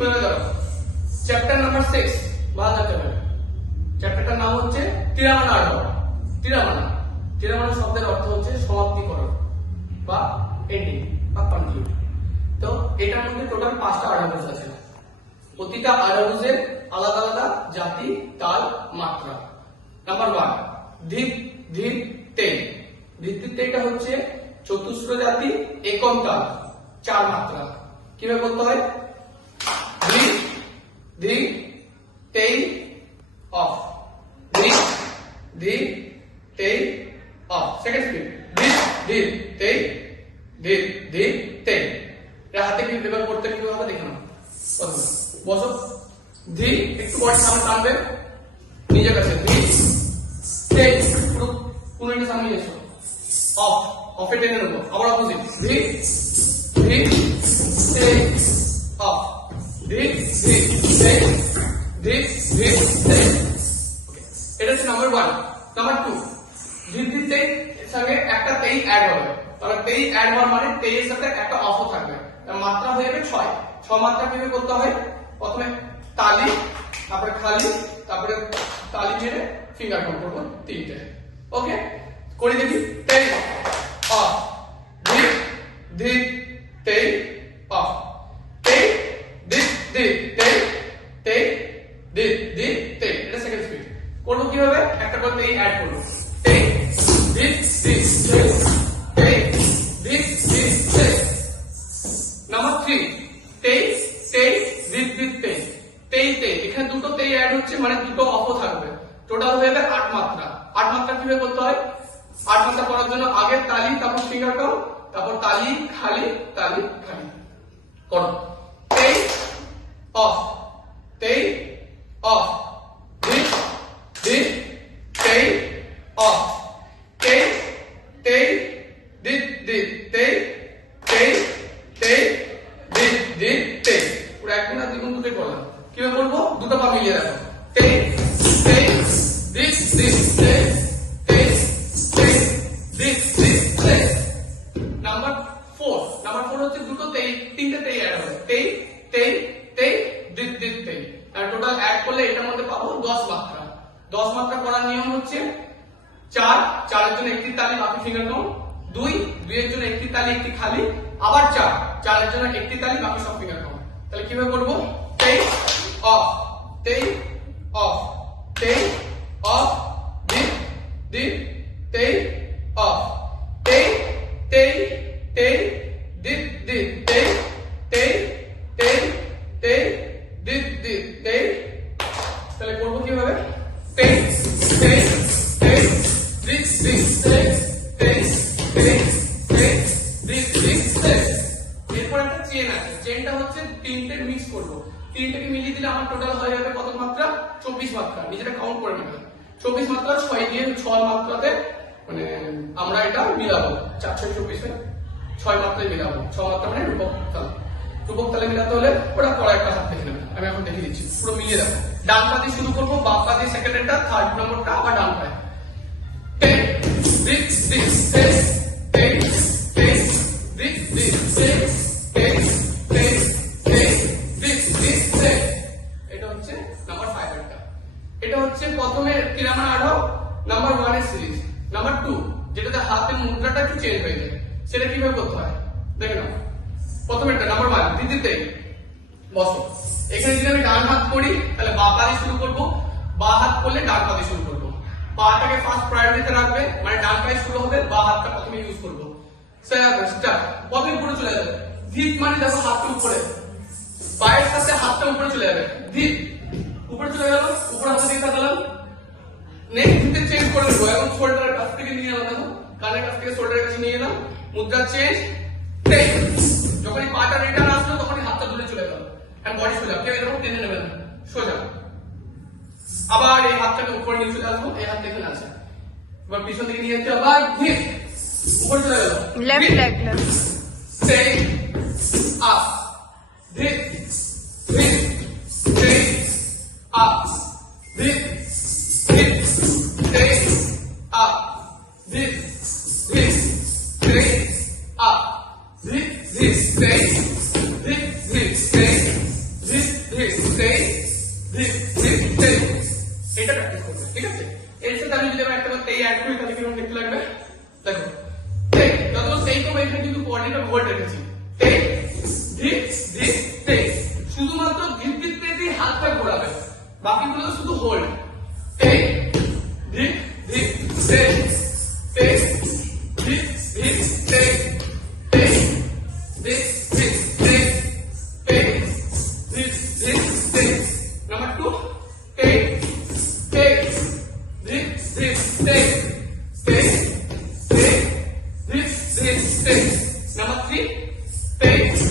চলে গেল chapter number 6 বাহাদুর chapter. চ্যাপ্টারটার নাম হচ্ছে তিরামানা আরোহ। তিরামানা তিরামানা শব্দের অর্থ হচ্ছে সমাপ্তিকরণ বা এন্ডিং বা কনক্লুড। তো এটার মধ্যে টোটাল 5টা আরোহজ আছে। প্রতিটা আরোহজের আলাদা আলাদা জাতি, তাল, মাত্রা। নাম্বার 1 ধীপ ধীপ তেল। ধীপ ধীপ তেলটা হচ্ছে চতুস্র জাতি, একম তাল, 4 মাত্রা। কিভাবে বলতে হয়? ধীপ ধীপ তেল অফ, ধীপ ধীপ তেল অফ। সেকেন্ড স্পিড ধীপ ধীপ তেল, ধীপ ধীপ তেল। এটা হাতে কি ব্যবহার করতে কিভাবে হবে দেখে নাও। বসো, ধীপ একটু বডি সামনে টানবে, নিজের কাছে ধীপ তেল, পুরো পুরোটা সামনে এসো, অফ অফে টেনে নেবো। আবার অপোজিট ধীপ ধীপ তেল অফ, ধীপ ধীপ তেল, ধীপ ধীপ তেল। এটা হচ্ছে নাম্বার 1। নাম্বার 2 ধীপ ধীপ তেল এর সঙ্গে একটা তেল অ্যাড হবে। তাহলে তেল অ্যাড হওয়ার মানে তেলের সাথে একটা অফও থাকবে। মাত্রা হয়ে যাবে 6। 6 মাত্রা কিভাবে করতে হয়? প্রথমে তালি, তারপরে খালি, তারপরে তালি মেরে ফিঙ্গার কাউন্ট করবো 3টে। ওকে, করে দেখি। তেল অফ, ধীপ ধীপ তেল অফ, তেল ধীপ ধীপ তেল, তেল ধীপ ধীপ তেল। এটা সেকেন্ড স্পিড। করবো কিভাবে? একটা করে তেল অ্যাড করবো। তেল ধীপ ধীপ তেল, তেল ধীপ ধীপ তেল। নাম্বার 3 তেল তেল ধীপ ধীপ তেল, তেল তেল। এখানে দুটো তেল অ্যাড হচ্ছে মানে দুটো অফও থাকবে। টোটাল হয়ে যাবে 8 মাত্রা। 8 মাত্রা কিভাবে করতে হয়? 8 মাত্রা করার জন্য আগে তালি, তারপর ফিঙ্গার কাউন্ট, তারপর তালি খালি, তালি খালি। করো তেল অফ, তেল অফ, ধীপ ধীপ তেল অফ, তেল তেল ধীপ ধীপ তেল, তেল তেল ধীপ ধীপ তেল। পুরো 1 গুণ আর 2 গুণ দুটোই করলাম। কিভাবে করবো? দুটো পা মিলিয়ে রাখো। তেল তেল ধীপ ধীপ তেল, তেল তেল ধীপ ধীপ তেল। নাম্বার 4 হচ্ছে দুটো তেল, 3টে তেল অ্যাড হবে। তেল তেল তেল ধীপ ধীপ তেল। আর টোটাল অ্যাড করলে এটার মধ্যে পাবো 10 মাত্রা। 10 মাত্রা করার নিয়ম হচ্ছে 4 4 এর জন্য একটি তালি, বাকি ফিঙ্গার কাউন্ট। 2 2 এর জন্য একটি তালি, একটি খালি। আবার 4 4 এর জন্য একটি তালি, বাকি সব ফিঙ্গার কাউন্ট। তাহলে কিভাবে করবো? তেল অফ, তেল অফ, তেল অফ, ধীপ ধীপ তেল অফ, তেল তেল তেল ধীপ ধীপ তেল, তেল তেল তেল ধীপ ধীপ তেল। তাহলে করবো কিভাবে? তেল তেল তেল ধীপ ধীপ তেল, তেল তেল তেল ধীপ ধীপ তেল। এরপর একটা চেন আছে। চেনটা হচ্ছে 3টে মিক্স করবো। 3টেকে মিলিয়ে দিলে আমার টোটাল হয়ে যাবে কত মাত্রা? 24 মাত্রা। নিজেটা কাউন্ট করে নেবে। 24 মাত্রা 6 দিয়ে 6 মাত্রাতে মানে আমরা এটা মিলাবো। 4 6 24 6 মাত্রায় মিলাবো। 6 মাত্রা মানে রূপক তাল। রূপক তালে মিলাতে হলে ওটা পরে একটা হাত দেখে নেবে। আমি এখন দেখিয়ে দিচ্ছি। পুরো মিলিয়ে রাখো। ডান পা দিয়ে শুরু করবো, বাম পা দিয়ে সেকেন্ডটা, থার্ড নম্বরটা আবার ডান পায়ে। তেল ধীপ ধীপ তেল, তেল তেল ধীপ ধীপ তেল, তেল তেল তেল ধীপ ধীপ তেল। এটা হচ্ছে নাম্বার 5 এরটা। এটা হচ্ছে প্রথমে তিরামানা আরোহ নাম্বার 1 এর সিরিজ। নাম্বার 2 যেটাতে হাতের মুদ্রাটা একটু চেঞ্জ হয়ে যায়, সেটা কিভাবে করতে হয় দেখে নাও। প্রথমেরটা নাম্বার 1 ধীপ ধীপ তেল। বসো, এখানে যদি আমি ডান হাত করি তাহলে বাঁ পা দিয়ে শুরু করবো, বাঁ হাত করলে ডান পা দিয়ে শুরু করবো। পাটাকে ফার্স্ট প্রায়োরিটিতে রাখবে, মানে ডান পায়ে শুরু হবে, বাঁ হাতটা প্রথমে ইউজ করবো। স্টার্ট। প্রথমে উপরে চলে যাবে। ধীপ মানে দেখো হাতটা উপরে, পায়ের সাথে হাতটা উপরে চলে যাবে। ধীপ উপরে চলে গেল, উপরে হাতে দিয়ে থাকলাম। নেক্সট ধীপে চেঞ্জ করে দেবো। এখন শোল্ডারের কাছ থেকে নিয়ে এলাম, দেখো কানের কাছ থেকে শোল্ডারের কাছে নিয়ে এলাম। মুদ্রা চেঞ্জ। যখন এই পাটা রিটার্ন আসলো তখনই হাতটা দূরে চলে গেল। এখন বডি সোজা, কেউ এরকম টেনে নেবেন না, সোজা। আবার এই হাতটাকে উপরে নিয়ে চলে আসবো, এই হাত এখানে আছে। এবার পিছন দিকে নিয়ে যাচ্ছে, আবার ধীপ উপরে চলে গেল। Left leg left stay up, deep deep stay up, deep deep stay up, deep deep stay up, deep deep stay, deep deep stay, deep ধিক টেক। শুধুমাত্র ধিক ধিক টেক দিয়ে হাতটা ঘোরাবে, বাকিগুলো শুধু হোল্ড। টেক ধিক ধিক টেক, টেক ধিক ধিক টেক, টেক ধিক ধিক টেক, টেক ধিক ধিক টেক। নাম্বার 2, টেক টেক ধিক ধিক টেক, টেক টেক ধিক ধিক টেক। Number 3, take